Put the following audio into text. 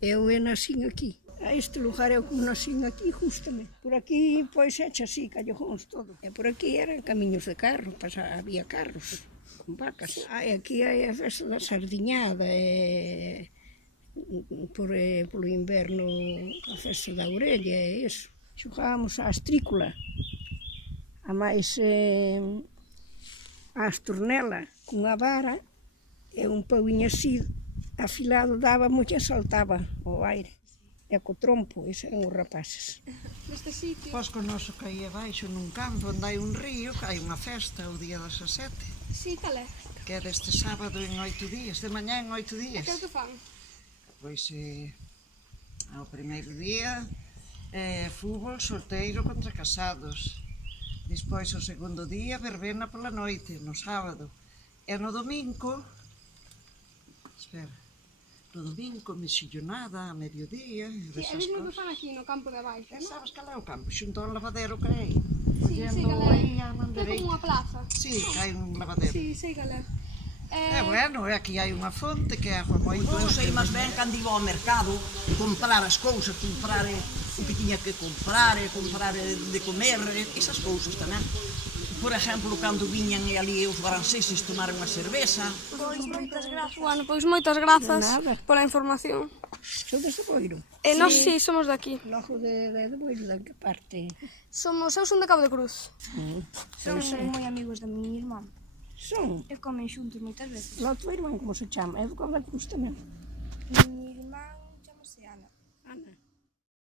Eu nascín aquí. Este lugar é como nascín aquí, justamente. Por aquí, pois, echa así, callejóns, todo. E por aquí eran camiños de carro, había carros con vacas. Aquí hai a festa da sardiñada, polo inverno a festa da orella, e iso. Xogábamos á astrícola, a máis a astornela, cunha vara, e un pauiño así afilado daba moito e saltaba ao aire. E co trompo, esos eran os rapaces. Neste sitio? Pois con noso que aí abaixo nun campo onde hai un río, que hai unha festa o día 17. Sí, cal é? Que é deste sábado en 8 días, de mañá en 8 días. Que é o que fan? Pois ao primeiro día fútbol sorteiro contra casados. Despois o segundo día verbena pola noite, no sábado. E no domingo, no domingo mexillonada a mediodía. Sí, é mesmo que fan aquí no campo de abaixo, non? Sabes cal é o campo? Xunto ao lavadero que hai? Sí, sei cal é. Aí á man Que é dereita. como unha plaza. Sí, que hai un lavadero. Sí, sei cal é. Bueno, aquí hai unha fonte que é agua moi boa. Eu sei máis ben cando iba ao mercado comprar as cousas, comprar o que tiña que comprar de comer, esas cousas tamén. Por exemplo, cando viñan ali os franceses tomar unha cerveza. Pois moitas grazas. Bueno, pois moitas grazas pola información. Sodes de Boiro? E nós sí, somos de aquí. Logo de Boiro, de que parte? Eu son de Cabo de Cruz. Son moi amigos da miña irmá. Son? E comen xuntos moitas veces. Lá o teu irmán, como se chama? É do Cabo da Cruz tamén? Miña